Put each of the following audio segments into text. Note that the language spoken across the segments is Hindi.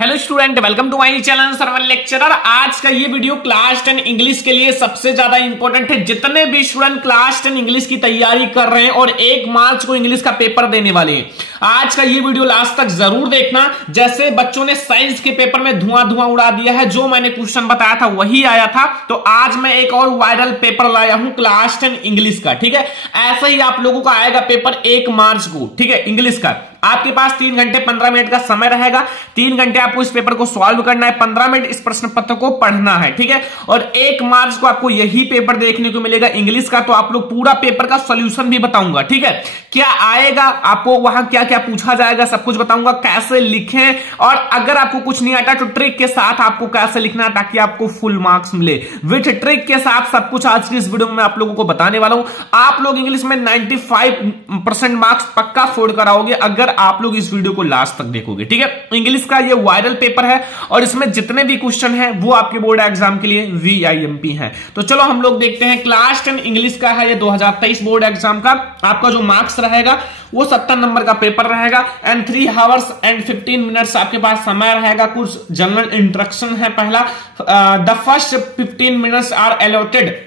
Hello student, welcome to my channel server lecturer. आज का ये वीडियो क्लास 10 इंग्लिश के लिए सबसे ज्यादा इंपॉर्टेंट है। जितने भी स्टूडेंट क्लास 10 इंग्लिश की तैयारी कर रहे हैं और 1 मार्च को इंग्लिश का पेपर देने वाले हैं, आज का ये वीडियो लास्ट तक जरूर देखना। जैसे बच्चों ने साइंस के पेपर में धुआं उड़ा दिया है, जो मैंने क्वेश्चन बताया था वही आया था, तो आज मैं एक और वायरल पेपर लाया हूं क्लास 10 इंग्लिश का। ठीक है, ऐसा ही आप लोगों का आएगा पेपर 1 मार्च को। ठीक है, इंग्लिश का आपके पास 3 घंटे 15 मिनट का समय रहेगा। 3 घंटे आपको इस पेपर को सॉल्व करना है, 15 मिनट इस प्रश्न पत्र को पढ़ना है। ठीक है, और 1 मार्च को आपको यही पेपर देखने को मिलेगा इंग्लिश का। तो आप लोग पूरा पेपर का सॉल्यूशन भी बताऊंगा। ठीक है, क्या आएगा आपको, वहां क्या क्या पूछा जाएगा, सब कुछ बताऊंगा, कैसे लिखें, और अगर आपको कुछ नहीं आता तो ट्रिक के साथ आपको कैसे लिखना है ताकि आपको फुल मार्क्स मिले। विथ ट्रिक के साथ सब कुछ आज की इस वीडियो में आप लोगों को बताने वाला हूं। आप लोग इंग्लिश में 95% मार्क्स पक्का फोड़ कर आओगे अगर आप लोग इस वीडियो को लास्ट तक देखोगे। ठीक है, इंग्लिश का ये वायरल पेपर है और इसमें जितने भी क्वेश्चन हैं वो आपके बोर्ड एग्जाम के लिए VIMP हैं। तो चलो हम लोग देखते हैं। क्लास 10 इंग्लिश का है ये 2023 बोर्ड एग्जाम का। आपका जो मार्क्स रहेगा वो 70 नंबर का पेपर रहेगा एंड 3 आवर्स एंड 15 मिनट्स आपके पास समय रहेगा। कुछ जनरल इंस्ट्रक्शन है। पहला, the first 15 minutes are allotted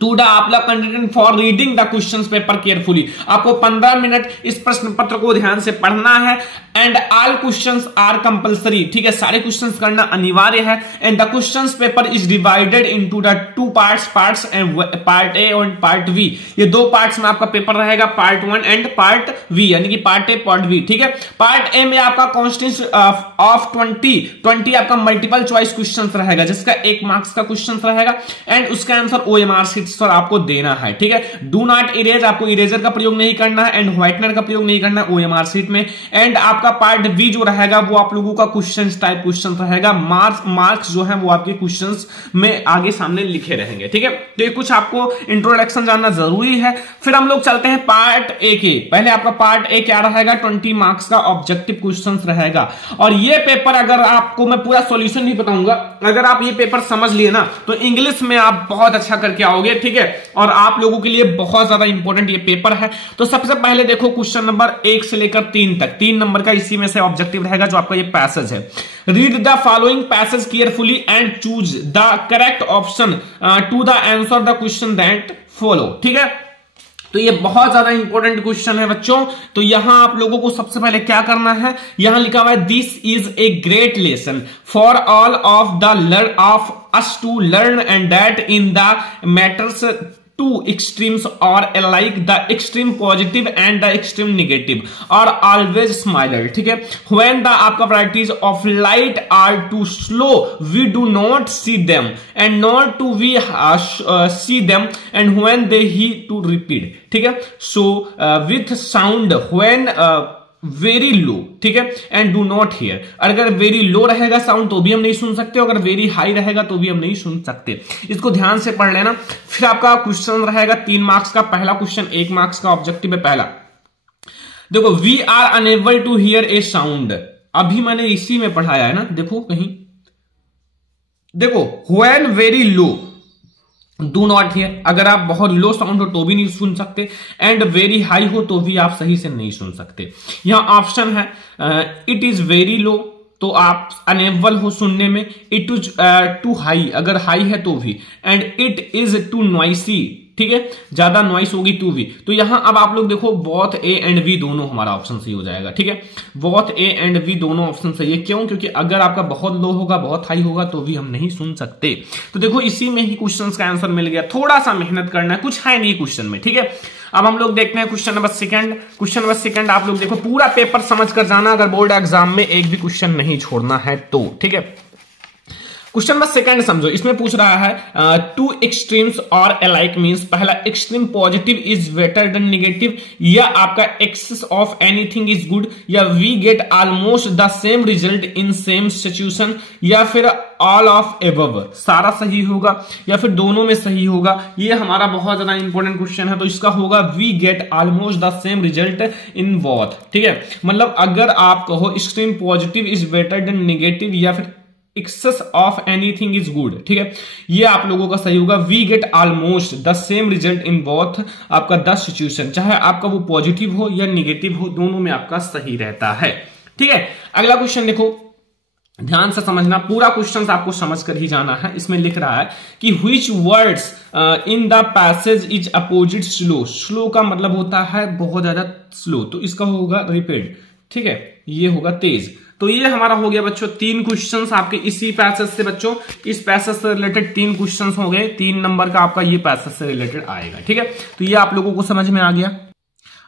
to the आपला content for reading the questions paper carefully. आपको 15 मिनट इस प्रश्न पत्र को ध्यान से पढ़ना है and all questions are compulsory. ठीक है, सारे क्वेश्चंस करना अनिवार्य है। And the questions paper is divided into the 2 parts and part A और पार्ट वी। ये 2 पार्ट्स में आपका पेपर रहेगा, पार्ट 1 एंड पार्ट वी, यानी कि पार्ट ए पार्ट वी। ठीक है, पार्ट ए में आपका कॉन्स्टेंट ऑफ 20 आपका मल्टीपल चॉइस क्वेश्चन रहेगा, जिसका 1 मार्क्स का क्वेश्चन रहेगा एंड उसका आंसर OMR शीट पर आपको देना है। ठीक है, डू नॉट इरेज, आपको इरेजर का प्रयोग नहीं करना है एंड व्हाइटनर का प्रयोग नहीं करना है OMR शीट में। एंड आपका पार्ट बी जो रहेगा वो आप लोगों का क्वेश्चन टाइप क्वेश्चन रहेगा। मार्क्स जो है वो आपके क्वेश्चंस में आगे सामने लिखे रहेंगे। ठीक है, तो ये कुछ आपको इंट्रोडक्शन जानना जरूरी है। फिर हम लोग चलते हैं पार्ट ए के। पहले आपका पार्ट ए क्या रहेगा, 20 मार्क्स का ऑब्जेक्टिव क्वेश्चन रहेगा। और ये पेपर अगर आपको मैं पूरा सॉल्यूशन नहीं बताऊंगा, अगर आप ये पेपर समझ लिए ना तो इंग्लिश में आप बहुत अच्छा करके आओगे। ठीक है, और आप लोगों के लिए बहुत ज्यादा इंपॉर्टेंट ये पेपर है। तो सबसे पहले देखो क्वेश्चन नंबर 1 से लेकर 3 तक, 3 नंबर का इसी में से ऑब्जेक्टिव रहेगा जो आपका ये पैसेज है। Read the following passage carefully and choose the correct option to the answer the question that follow. ठीक है, तो ये बहुत ज्यादा इंपॉर्टेंट क्वेश्चन है बच्चों। तो यहां आप लोगों को सबसे पहले क्या करना है, यहां लिखा हुआ है this is a great lesson for all of the learn of us to learn and that in the matters two extremes are alike, the extreme positive and the extreme negative are always smaller. ठीक है, when the आपका varieties of light are too slow we do not see them and not to we see them and when they heat to repeat. ठीक है, so with sound when very low, ठीक है, एंड डू नॉट हियर। अगर वेरी लो रहेगा साउंड तो भी हम नहीं सुन सकते, अगर वेरी हाई रहेगा तो भी हम नहीं सुन सकते। इसको ध्यान से पढ़ लेना। फिर आपका क्वेश्चन रहेगा 3 मार्क्स का। पहला क्वेश्चन 1 मार्क्स का ऑब्जेक्टिव है। पहला देखो, we are unable to hear a sound. अभी मैंने इसी में पढ़ाया है ना, देखो कहीं, देखो when very low do not here, अगर आप बहुत लो साउंड हो तो भी नहीं सुन सकते, एंड वेरी हाई हो तो भी आप सही से नहीं सुन सकते। यहां ऑप्शन है इट इज वेरी लो तो आप अनेबल हो सुनने में, इट इज टू हाई, अगर हाई है तो भी, and it is too noisy, ठीक है, ज्यादा नॉइस होगी टू भी। तो यहां अब आप लोग देखो बोथ ए एंड वी दोनों हमारा ऑप्शन सही हो जाएगा। ठीक है, बोथ ए एंड वी दोनों ऑप्शन सही है। क्यों? क्योंकि अगर आपका बहुत लो होगा बहुत हाई होगा तो भी हम नहीं सुन सकते। तो देखो इसी में ही क्वेश्चन का आंसर मिल गया। थोड़ा सा मेहनत करना है, कुछ है नहीं क्वेश्चन में। ठीक है, अब हम लोग देखते हैं क्वेश्चन नंबर 2। क्वेश्चन नंबर 2 आप लोग देखो, पूरा पेपर समझ कर जाना अगर बोर्ड एग्जाम में एक भी क्वेश्चन नहीं छोड़ना है तो। ठीक है, क्वेश्चन नंबर 2 समझो। इसमें पूछ रहा है टू एक्सट्रीम्स और अलाइक मींस, पहला extreme positive is better than negative, या आपका excess of anything is good, या we get almost the same result in same situation, या फिर ऑल ऑफ एबव। सारा सही होगा या फिर दोनों में सही होगा। ये हमारा बहुत ज्यादा इंपॉर्टेंट क्वेश्चन है। तो इसका होगा we get almost the same result in both. ठीक है, मतलब अगर आप कहो extreme positive is better than negative या फिर excess of anything is good, ठीक है, ये आप लोगों का सही होगा। We get almost the same result in both आपका द सिचुएशन, चाहे आपका वो पॉजिटिव हो या निगेटिव हो, दोनों में आपका सही रहता है। ठीक है, अगला क्वेश्चन देखो, ध्यान से समझना, पूरा क्वेश्चन आपको समझ कर ही जाना है। इसमें लिख रहा है कि which words in the passage is opposite slow. Slow का मतलब होता है बहुत ज्यादा स्लो, तो इसका होगा रिपीट, ठीक है, ये होगा तेज। तो ये हमारा हो गया बच्चों 3 क्वेश्चंस आपके इसी पैसेज से। बच्चों इस पैसेज से रिलेटेड 3 क्वेश्चंस हो गए, 3 नंबर का आपका ये पैसेज से रिलेटेड आएगा, ठीक है। तो ये आप लोगों को समझ में आ गया।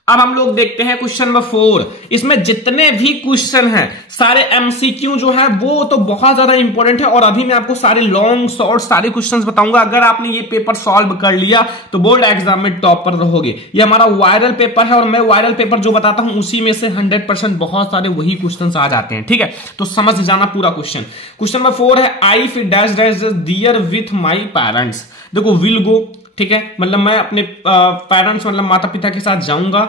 अब हम लोग देखते हैं क्वेश्चन नंबर 4। इसमें जितने भी क्वेश्चन हैं सारे एमसीक्यू जो है वो तो बहुत ज्यादा इंपॉर्टेंट है, और अभी मैं आपको सारे लॉन्ग शॉर्ट सारे क्वेश्चंस बताऊंगा। अगर आपने ये पेपर सॉल्व कर लिया तो बोर्ड एग्जाम में टॉप पर रहोगे। ये हमारा वायरल पेपर है, और मैं वायरल पेपर जो बताता हूं उसी में से 100% बहुत सारे वही क्वेश्चन आ जाते हैं, ठीक है। तो समझ जाना पूरा क्वेश्चन। क्वेश्चन नंबर 4 है आई फिर dash dash dear with my parents. देखो विल गो, ठीक है, मतलब मैं अपने पेरेंट्स मतलब माता पिता के साथ जाऊंगा,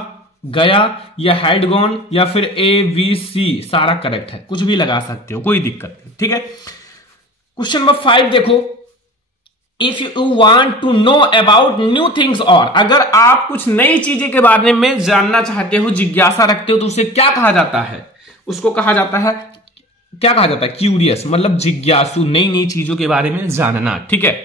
गया, या हैड गॉन, या फिर ABC सारा करेक्ट है, कुछ भी लगा सकते हो, कोई दिक्कत नहीं, ठीक है। क्वेश्चन नंबर 5 देखो, if you want to know about new things, और अगर आप कुछ नई चीजें के बारे में जानना चाहते हो, जिज्ञासा रखते हो, तो उसे क्या कहा जाता है? उसको कहा जाता है, क्या कहा जाता है? क्यूरियस, मतलब जिज्ञासु, नई नई चीजों के बारे में जानना, ठीक है।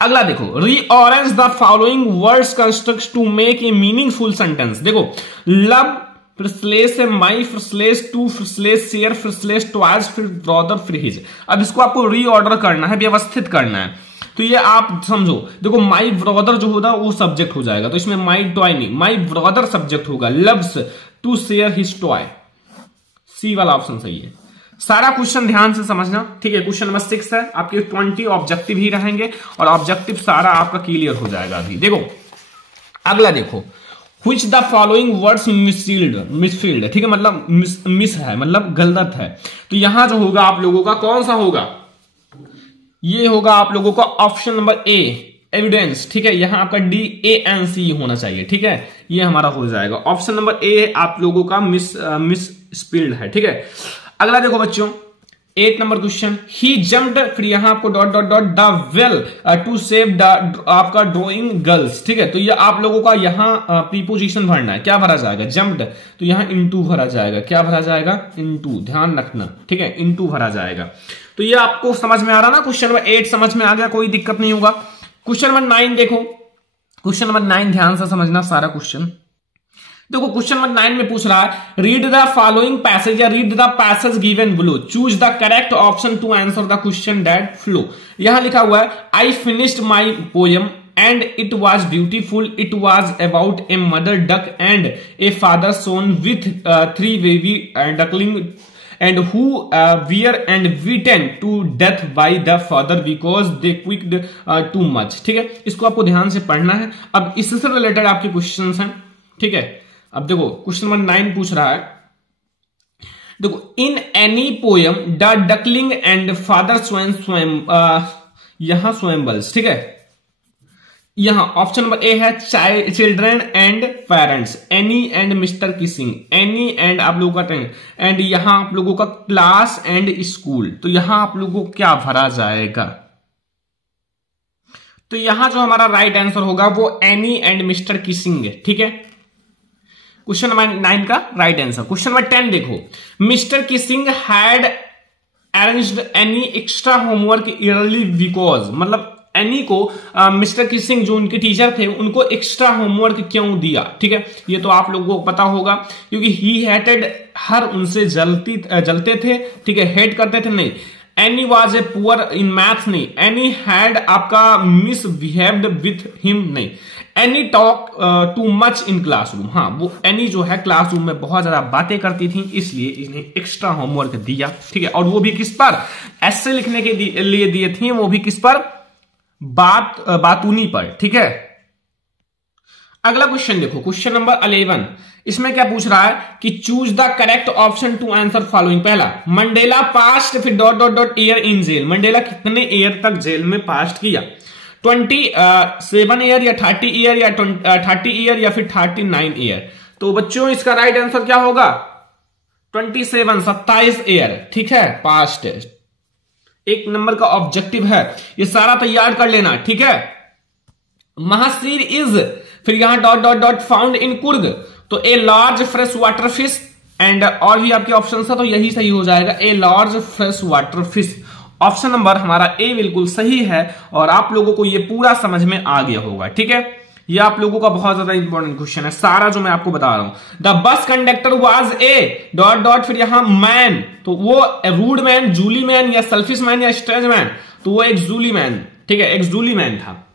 अगला देखो, rearrange the following words construct to make a meaningful sentence. देखो लव फिर स्लेस है, माई फिर स्लेस, टू फिर स्लेस, शेयर फिर स्लेस, ट्वाइस फिर ब्रदर फिर हिज। अब इसको आपको रीऑर्डर करना है, व्यवस्थित करना है। तो ये आप समझो, देखो माई ब्रदर जो होगा वो सब्जेक्ट हो जाएगा, तो इसमें माई टॉय नहीं, माई ब्रदर सब्जेक्ट होगा, loves to share his toy, C वाला ऑप्शन सही है। सारा क्वेश्चन ध्यान से समझना, ठीक है। क्वेश्चन नंबर 6 है, आपके 20 ऑब्जेक्टिव ही रहेंगे, और ऑब्जेक्टिव सारा आपका क्लियर हो जाएगा अभी। देखो अगला देखो, which the following words misfield है, ठीक है, मतलब मिस है, मतलब गलत है। तो यहां जो होगा आप लोगों का कौन सा होगा? ये होगा आप लोगों का ऑप्शन नंबर ए, एविडेंस, ठीक है। यहां आपका DANC होना चाहिए, ठीक है, ये हमारा हो जाएगा। ऑप्शन नंबर ए आप लोगों का मिस स्पील्ड है, ठीक है। अगला देखो बच्चों 8 नंबर क्वेश्चन, ही जम्प्ड, फिर यहां आपको dot dot dot the well to save आपका ड्रॉइंग गर्ल्स, ठीक है। तो ये आप लोगों का यहां प्रीपोजिशन भरना है, क्या भरा जाएगा? जम्प्ड, तो यहां इनटू भरा जाएगा, क्या भरा जाएगा? इनटू, ध्यान रखना, ठीक है, इनटू भरा जाएगा। तो ये आपको समझ में आ रहा ना? क्वेश्चन नंबर 8 समझ में आ गया, कोई दिक्कत नहीं होगा। क्वेश्चन नंबर 9 देखो, क्वेश्चन नंबर 9 ध्यान से समझना सारा क्वेश्चन। देखो क्वेश्चन नंबर 9 में पूछ रहा है रीड द फॉलोइंग पैसेज या read the passage given below, choose the correct option to answer the question that follow. यहां लिखा हुआ है I finished my poem and it was beautiful, it was about a mother duck and a father son with 3 baby duckling and who were and beaten to death by the father because they quicked too much, ठीक है। इसको आपको ध्यान से पढ़ना है। अब इससे रिलेटेड आपके क्वेश्चंस हैं, ठीक है। अब देखो क्वेश्चन नंबर 9 पूछ रहा है, देखो in any poem the duckling and father स्वयं यहां स्वयंबल्स, ठीक है। यहां ऑप्शन नंबर ए है children and parents, any and mister Keesing, any and आप लोगों का एंड यहां आप लोगों का क्लास एंड स्कूल। तो यहां आप लोगों को क्या भरा जाएगा? तो यहां जो हमारा राइट आंसर होगा वो एनी एंड मिस्टर किसिंग है, ठीक है। क्वेश्चन नंबर 9 का राइट आंसर। क्वेश्चन नंबर 10 देखो, mister Keesing had arranged any extra homework yearly because, मतलब एनी को मिस्टर किसिंग जो उनके टीचर थे उनको एक्स्ट्रा होमवर्क क्यों दिया, ठीक है। ये तो आप लोगों को पता होगा, क्योंकि ही हेटेड हर, उनसे जलते थे, ठीक है, हेट करते थे। नहीं, any was a poor in math, नहीं, एनी हैड आपका मिसबिहेव्ड विथ हिम, नहीं, any talk too much in classroom, हाँ वो एनी जो है क्लासरूम में बहुत ज्यादा बातें करती थी, इसलिए इन्हें एक्स्ट्रा होमवर्क दिया, ठीक है। और वो भी किस पर? ऐसे लिखने के लिए दिए थे, वो भी किस पर? बातूनी पर, ठीक है। अगला क्वेश्चन देखो, क्वेश्चन नंबर 11, इसमें क्या पूछ रहा है कि choose the correct option to answer following. पहला, मंडेला पास्ट फिर dot dot dot year in jail, Mandela कितने ईयर तक जेल में पास्ट किया? 27 ईयर या 30 ईयर या 30 ईयर या फिर 39 ईयर। तो बच्चों इसका राइट आंसर क्या होगा? 27 ईयर, ठीक है, पास्ट। एक नंबर का ऑब्जेक्टिव है, ये सारा तैयार कर लेना, ठीक है। महासीर इज, फिर यहां dot dot dot found in Coorg, तो a large fresh water fish, and और भी आपके ऑप्शन था, तो यही सही हो जाएगा, ए large fresh water fish. Option number हमारा ए बिल्कुल सही है और आप लोगों को ये पूरा समझ में आ गया होगा। ठीक है, ये आप लोगों का बहुत ज्यादा इंपॉर्टेंट क्वेश्चन है सारा जो मैं आपको बता रहा हूं। The bus conductor was a dot dot फिर यहां मैन, तो वो रूड मैन, जूली मैन या सेल्फिश मैन या स्ट्रेज मैन, तो वो एक जूली मैन, ठीक है, एक जूली मैन था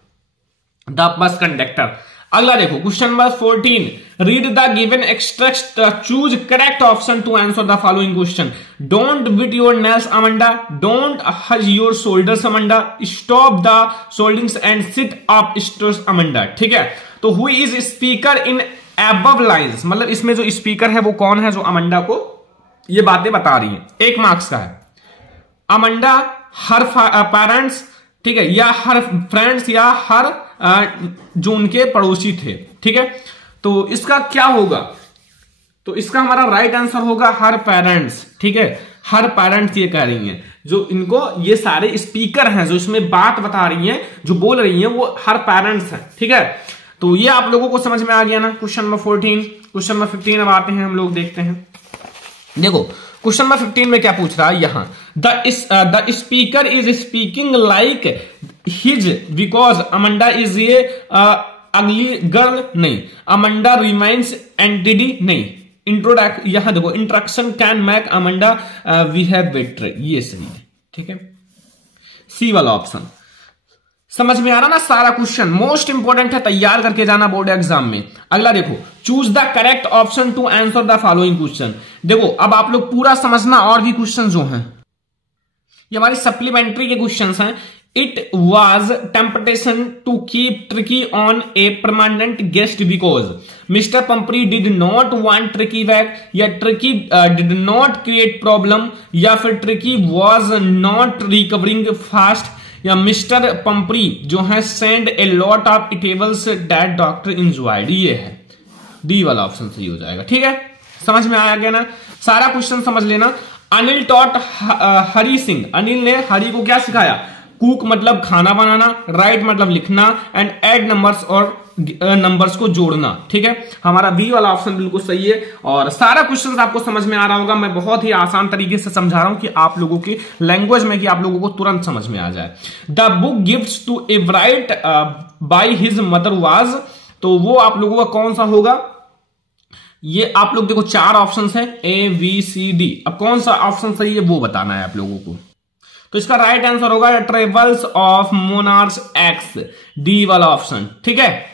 द बस कंडक्टर। अगला देखो question number 14, read the given extract, choose correct option to answer the following question. Don't bite your nails Amanda, don't hunch your shoulders Amanda, stop the scoldings and sit up stress Amanda. ठीक है, तो who is speaker in above lines, मतलब इसमें जो स्पीकर है वो कौन है जो अमंडा को ये बातें बता रही है। 1 मार्क्स का है। अमंडा हर पेरेंट्स, ठीक है, या हर फ्रेंड्स या हर जो उनके पड़ोसी थे। ठीक है, तो इसका क्या होगा, तो इसका हमारा राइट आंसर होगा हर पेरेंट्स। ठीक है, हर पेरेंट्स ये कह रही हैं, जो इनको ये सारे स्पीकर हैं जो इसमें बात बता रही हैं, जो बोल रही हैं, वो हर पेरेंट्स हैं। ठीक है, तो ये आप लोगों को समझ में आ गया ना क्वेश्चन नंबर 14। क्वेश्चन नंबर 15 अब आते हैं, हम लोग देखते हैं। देखो क्वेश्चन नंबर 15 में क्या पूछ रहा है यहां, the speaker is speaking like his because Amanda is ये अगली गर्ल, नहीं, अमंडा रिमाइंस एंटिडी, नहीं, इंट्रोडक्ट, यहां देखो introduction can make Amanda we have better, ये सही है। ठीक है, सी वाला ऑप्शन। समझ में आ रहा ना सारा क्वेश्चन, मोस्ट इंपोर्टेंट है, तैयार करके जाना बोर्ड एग्जाम में। अगला देखो, choose the correct option to answer the following question. देखो अब आप लोग पूरा समझना, और भी क्वेश्चन जो हैं ये हमारे सप्लीमेंट्री के क्वेश्चंस हैं। It was temptation to keep Tricki on a permanent guest because mister Pumphrey did not want Tricki back, या Tricki did not create problem, या फिर Tricki was not recovering fast, या मिस्टर पंपरी जो है send a lot of eatables that doctor enjoyed. ये है डी वाला ऑप्शन सही हो जाएगा। ठीक है, समझ में आया गया ना, सारा क्वेश्चन समझ लेना। अनिल टॉट हरि सिंह, अनिल ने हरि को क्या सिखाया, कुक मतलब खाना बनाना, राइट मतलब लिखना, एंड ऐड नंबर्स और नंबर्स को जोड़ना। ठीक है, हमारा बी वाला ऑप्शन बिल्कुल सही है और सारा क्वेश्चन आपको समझ में आ रहा होगा। मैं बहुत ही आसान तरीके से समझा रहा हूं कि आप लोगों की लैंग्वेज में, कि आप लोगों को तुरंत समझ में आ जाए। The book gifts to Everite by his mother was, तो वो आप लोगों का कौन सा होगा, ये आप लोग देखो 4 ऑप्शन है, ए बी सी डी। अब कौन सा ऑप्शन सही है वो बताना है आप लोगों को। तो इसका राइट आंसर होगा travels of monarchs x, D वाला ऑप्शन। ठीक है,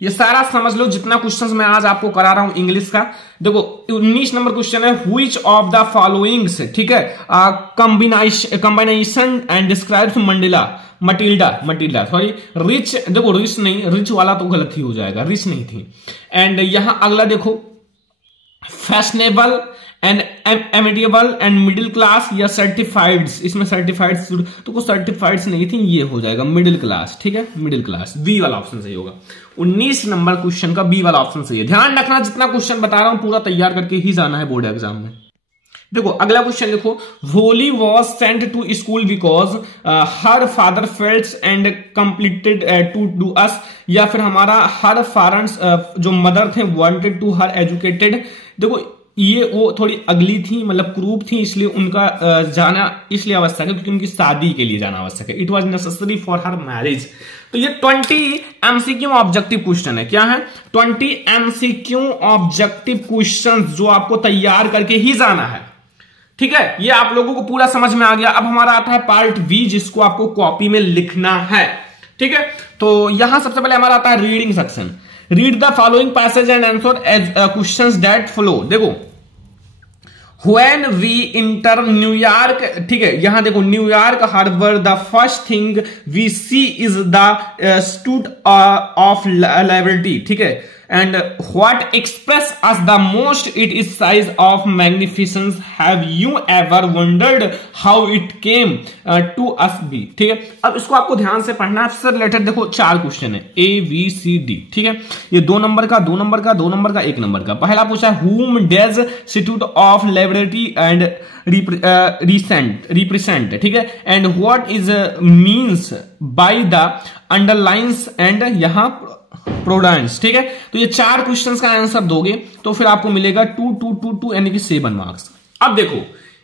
ये सारा समझ लो जितना क्वेश्चंस मैं आज आपको करा रहा हूं इंग्लिश का। देखो 19 नंबर क्वेश्चन है, व्हिच ऑफ द फॉलोइंग्स, ठीक है, combination and describes Matilda sorry rich, देखो रिच नहीं, रिच वाला तो गलत ही हो जाएगा, रिच नहीं थी। एंड यहां अगला देखो fashionable and amiable and middle class या सर्टिफाइड, इसमें सर्टिफाइड तो कुछ सर्टिफाइड नहीं थी, ये हो जाएगा मिडिल क्लास। ठीक है, मिडिल क्लास, बी वाला ऑप्शन सही होगा। 19 नंबर क्वेश्चन का बी वाला ऑप्शन सही है। ध्यान रखना जितना क्वेश्चन बता रहा हूं पूरा तैयार करके ही जाना है बोर्ड एग्जाम में। देखो अगला क्वेश्चन देखो, Bholi was sent to school because her father felt and completed to do us, या फिर हमारा हर पेरेंट्स जो मदर थे वांटेड टू हर एजुकेटेड। देखो ये वो थोड़ी अगली थी, मतलब क्रूप थी, इसलिए उनका जाना इसलिए आवश्यक है क्योंकि उनकी शादी के लिए जाना आवश्यक है। It was necessary for her marriage. तो ये 20 एमसीक्यू ऑब्जेक्टिव क्वेश्चन है। क्या है? 20 एमसीक्यू ऑब्जेक्टिव क्वेश्चन जो आपको तैयार करके ही जाना है। ठीक है, ये आप लोगों को पूरा समझ में आ गया। अब हमारा आता है पार्ट बी, जिसको आपको कॉपी में लिखना है। ठीक है, तो यहां सबसे पहले हमारा आता है reading section. Read the following passage and answer as questions that follow. देखो When we enter न्यूयॉर्क, ठीक है, यहां देखो New York harbour, the first thing we see is the statue of liberty. ठीक है, and what express us the most it is size of magnificence. Have you ever wondered how it came to us be. ठीक है, अब इसको आपको ध्यान से पढ़ना है। इससे रिलेटेड देखो 4 क्वेश्चन है, ए बी सी डी। ठीक है, ये 2 नंबर का, 2 नंबर का, 2 नंबर का, 1 नंबर का। पहला पूछा है whom does institute of liberty and represent. ठीक है, and what is means by the underlines, and यहां प्रोडांस, ठीक है। तो ये 4 क्वेश्चंस का आंसर दोगे तो फिर आपको मिलेगा 2 2 2 2 यानी कि 7 मार्क्स। अब देखो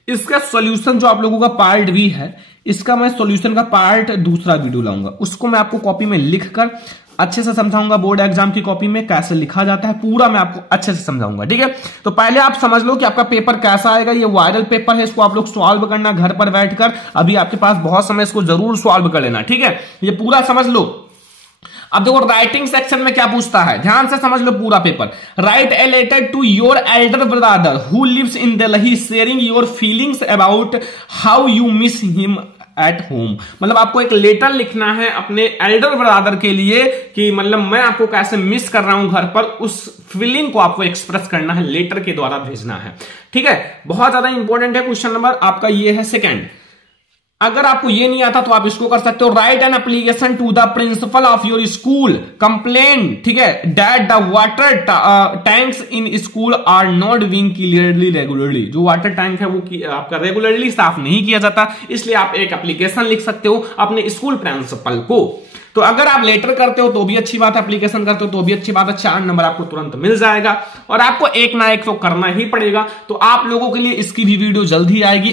इसका सॉल्यूशन जो आप लोगों का पार्ट बी है, इसका मैं सॉल्यूशन का पार्ट दूसरा वीडियो लाऊंगा, उसको मैं आपको कॉपी में लिखकर अच्छे से समझाऊंगा। बोर्ड एग्जाम की कॉपी में कैसे लिखा जाता है पूरा मैं आपको अच्छे से समझाऊंगा, ठीक है। तो पहले आप समझ लो कि आपका पेपर कैसा आएगा। ये वायरल पेपर है, इसको आप लोग सॉल्व करना घर पर बैठकर। अभी आपके पास बहुत समय, इसको जरूर सॉल्व कर लेना, ठीक है। ये पूरा समझ लो। अब देखो राइटिंग सेक्शन में क्या पूछता है, ध्यान से समझ लो पूरा paper. Write a letter to your elder brother who lives in Delhi sharing your feelings about how you miss him at home. मतलब आपको एक लेटर लिखना है अपने एल्डर ब्रदर के लिए कि मतलब मैं आपको कैसे मिस कर रहा हूं घर पर, उस फीलिंग को आपको एक्सप्रेस करना है, लेटर के द्वारा भेजना है, ठीक है। बहुत ज्यादा इंपॉर्टेंट है। क्वेश्चन नंबर आपका ये है सेकंड। अगर आपको ये नहीं आता तो आप इसको कर सकते हो। Write an application to the principal of your school complain, ठीक है, that the water tanks in school are not being clearly regularly. जो वाटर टैंक है वो आपका रेगुलरली साफ नहीं किया जाता, इसलिए आप एक एप्लीकेशन लिख सकते हो अपने स्कूल प्रिंसिपल को। तो अगर आप लेटर करते हो तो भी अच्छी बात है, एप्लीकेशन करते हो तो भी अच्छी बात है। 4 नंबर आपको तुरंत मिल जाएगा और आपको एक ना एक तो करना ही पड़ेगा। तो आप लोगों के लिए इसकी भी वीडियो जल्दी आएगी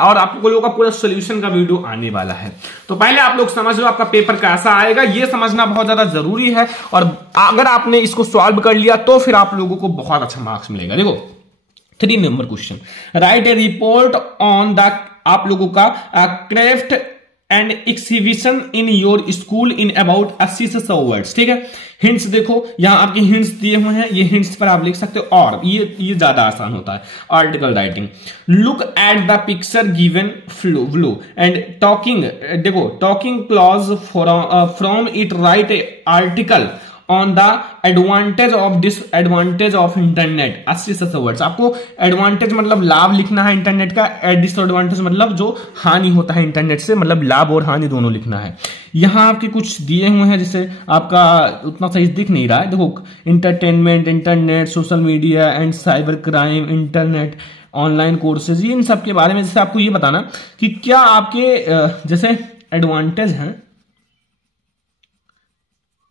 और आप लोगों का पूरा सोल्यूशन का वीडियो आने वाला है। तो पहले आप लोग समझ लो आपका पेपर कैसा आएगा, ये समझना बहुत ज्यादा जरूरी है। और अगर आपने इसको सॉल्व कर लिया तो फिर आप लोगों को बहुत अच्छा मार्क्स मिलेगा। देखो 3 number question, right A report on the आप लोगों का craft and exhibition in your school in about 80 से 100 वर्ड्स, ठीक है। हिंट्स देखो, यहां आपके हिंट्स दिए हुए हैं, ये हिंट्स पर आप लिख सकते हो। और ये ज्यादा आसान होता है article writing. Look at the picture given flow and talking, देखो talking clause from it write a article on the advantage of disadvantage of internet 80 से 100 वर्ड्स। आपको एडवांटेज मतलब लाभ लिखना है इंटरनेट का, डिसएडवांटेज मतलब जो हानि होता है इंटरनेट से, मतलब लाभ और हानि दोनों लिखना है। यहां आपके कुछ दिए हुए हैं जिसे आपका उतना सही दिख नहीं रहा है। देखो entertainment, internet, social media and cyber crime, internet, online courses, इन सब के बारे में जैसे आपको ये बताना कि क्या आपके जैसे एडवांटेज हैं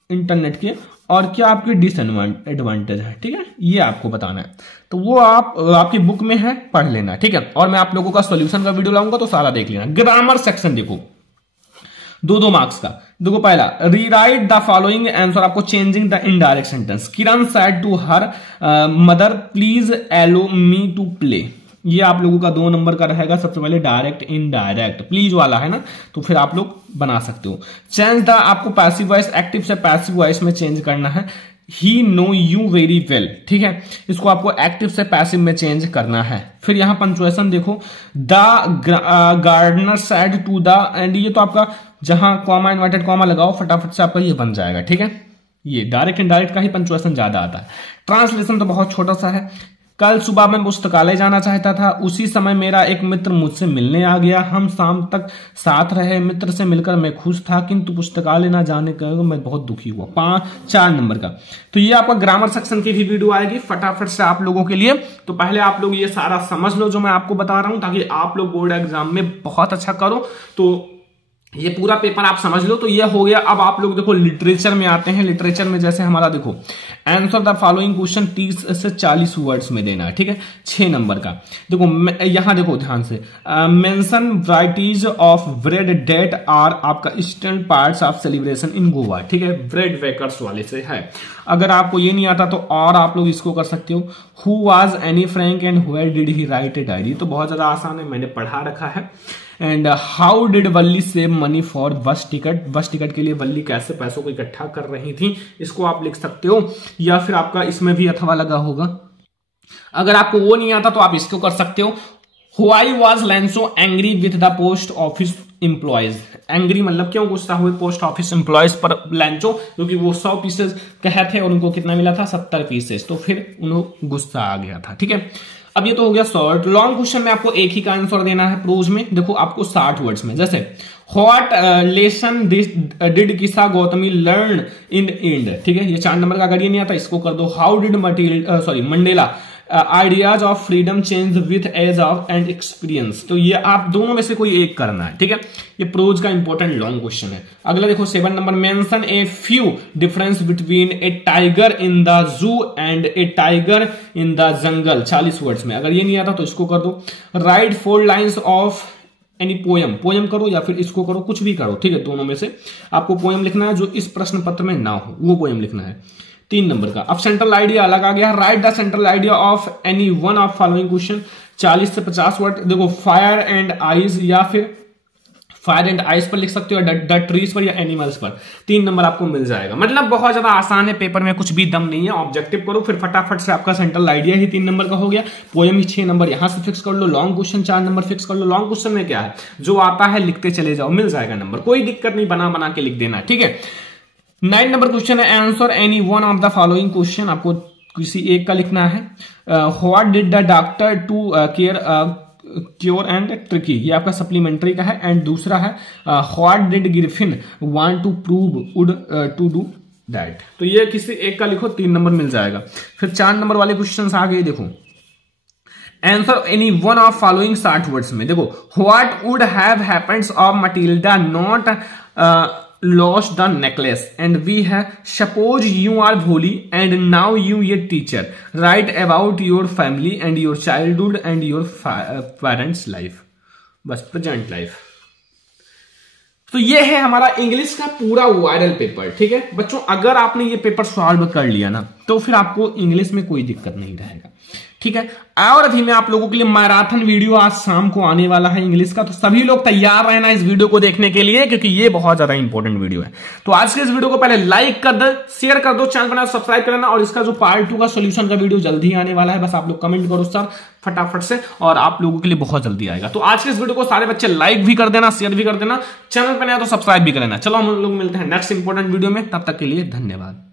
इंटरनेट के और क्या आपके डिसएडवांटेज है, ठीक है, ये आपको बताना है। तो वो आपकी बुक में है, पढ़ लेना, ठीक है। और मैं आप लोगों का सॉल्यूशन का वीडियो लाऊंगा तो सारा देख लेना। ग्रामर सेक्शन देखो 2 मार्क्स का। देखो पहला, रीराइट द फॉलोइंग आंसर, आपको changing the indirect sentence. Kiran said to her mother please allow me to play. ये आप लोगों का 2 नंबर का रहेगा। सबसे पहले डायरेक्ट इनडायरेक्ट, प्लीज वाला है ना, तो फिर आप लोग बना सकते हो। चेंज द, आपको पैसिव वॉइस एक्टिव से पैसिव वॉइस में चेंज करना है। ही नो यू वेरी वेल, ठीक है, इसको आपको एक्टिव से पैसिव में चेंज करना है। फिर यहां पंक्चुएशन देखो, the gardener said to the, and ये तो आपका जहां कॉमा इन्वर्टेड कॉमा लगाओ फटाफट से आपका ये बन जाएगा, ठीक है। ये डायरेक्ट इनडायरेक्ट का ही पंक्चुएशन ज्यादा आता है। ट्रांसलेशन तो बहुत छोटा सा है। कल सुबह मैं पुस्तकालय जाना चाहता था, उसी समय मेरा एक मित्र मुझसे मिलने आ गया। हम शाम तक साथ रहे, मित्र से मिलकर मैं खुश था किंतु पुस्तकालय ना जाने का मैं बहुत दुखी हुआ। 4 नंबर का। तो ये आपका ग्रामर सेक्शन की भी वीडियो आएगी फटाफट से आप लोगों के लिए। तो पहले आप लोग ये सारा समझ लो जो मैं आपको बता रहा हूं, ताकि आप लोग बोर्ड एग्जाम में बहुत अच्छा करो। तो ये पूरा पेपर आप समझ लो। तो ये हो गया। अब आप लोग देखो लिटरेचर में आते हैं। लिटरेचर में जैसे हमारा देखो, आंसर द फॉलोइंग क्वेश्चन 30 से 40 वर्ड्स में देना है, ठीक है। 6 नंबर का देखो, यहां देखो ध्यान से, mention varieties of bread that are आपका eastern parts of celebration in Goa, ठीक है। ब्रेड बेकर्स वाले से है। अगर आपको ये नहीं आता तो और आप लोग इसको कर सकते हो। Who was Anne Frank and where did he write a diary, तो बहुत ज्यादा आसान है, मैंने पढ़ा रखा है। And how did Valli save money for bus ticket, bus ticket के लिए वल्ली कैसे पैसों को इकट्ठा कर रही थी, इसको आप लिख सकते हो। या फिर आपका इसमें भी अथवा लगा होगा। अगर आपको वो नहीं आता तो आप इसको कर सकते हो। Why was Lencho angry with the post office employees, angry मतलब क्यों गुस्सा हुए पोस्ट ऑफिस एम्प्लॉयज पर लैंचो, क्योंकि वो 100 पीसेस कहे थे और उनको कितना मिला था 70 पीसेस, तो फिर उन्हें गुस्सा आ गया था, ठीक है। अब ये तो हो गया शॉर्ट। लॉन्ग क्वेश्चन में आपको एक ही का आंसर देना है। प्रोज में देखो आपको 60 वर्ड्स में, जैसे व्हाट लेसन डिड किसा गौतमी लर्न इन एंड, ठीक है। ये 4 नंबर का, अगर ये नहीं आता इसको कर दो। How did Mandela ideas of freedom change with age of and experience. तो ये आप दोनों में से कोई एक करना है, ठीक है। ये प्रोज का इंपॉर्टेंट लॉन्ग क्वेश्चन है। अगला देखो 7 number, mention a few difference between A tiger in the zoo and A tiger in the jungle, 40 words में। अगर ये नहीं आता तो इसको कर दो। Right 4 lines of any poem, poem करो या फिर इसको करो, कुछ भी करो, ठीक है। दोनों में से आपको पोयम लिखना है जो इस प्रश्न पत्र में ना हो, वो पोयम लिखना है। 3 नंबर का, अब सेंट्रल आइडिया अलग आ गया। Right the central idea of any one of following question, 40 से 50 वर्ड। देखो फायर एंड आइज, या फिर फायर एंड आइस पर लिख सकते हो, द ट्रीज पर या एनिमल्स पर। 3 नंबर आपको मिल जाएगा। मतलब बहुत ज्यादा आसान है, पेपर में कुछ भी दम नहीं है। ऑब्जेक्टिव करो, फिर फटाफट से आपका सेंट्रल आइडिया ही 3 नंबर का हो गया। पोयम ही 6 नंबर यहां से फिक्स कर लो। लॉन्ग क्वेश्चन 4 नंबर फिक्स कर लो। लॉन्ग क्वेश्चन में क्या है, जो आता है लिखते चले जाओ, मिल जाएगा नंबर, कोई दिक्कत नहीं, बना बना के लिख देना, ठीक है। 9 नंबर क्वेश्चन है, answer any one of the following question, आपको किसी एक का लिखना है। What did the doctor to care cure and Tricki, ये आपका सप्लीमेंट्री का है। एंड दूसरा है what did Griffin want to prove would to do that. तो ये किसी एक का लिखो, 3 नंबर मिल जाएगा। फिर 4 नंबर वाले क्वेश्चन आ गए, देखो answer any one of following 60 words में। देखो what would have happened of Matilda not lost the necklace and we have suppose you are Bholi and now you a teacher, write about your family and your childhood and your parents life, बस प्रेजेंट लाइफ। तो ये है हमारा इंग्लिश का पूरा वायरल पेपर, ठीक है बच्चों। अगर आपने ये पेपर सॉल्व कर लिया ना तो फिर आपको इंग्लिश में कोई दिक्कत नहीं रहेगा, ठीक है। और अभी मैं आप लोगों के लिए मैराथन वीडियो आज शाम को आने वाला है इंग्लिश का, तो सभी लोग तैयार रहना इस वीडियो को देखने के लिए, क्योंकि ये बहुत ज्यादा इंपॉर्टेंट वीडियो है। तो आज के इस वीडियो को पहले लाइक कर दो, शेयर कर दो, चैनल बनाओ, सब्सक्राइब कर लेना। और इसका जो पार्ट 2 का सोल्यूशन का वीडियो जल्दी ही आने वाला है, बस आप लोग कमेंट करो सर फटाफट से, और आप लोगों के लिए बहुत जल्दी आएगा। तो आज के इस वीडियो को सारे बच्चे लाइक भी कर देना, शेयर भी कर देना, चैनल पर नया तो सब्सक्राइब भी कर लेना। चलो हम लोग मिलते हैं नेक्स्ट इंपॉर्टेंट वीडियो में, तब तक के लिए धन्यवाद।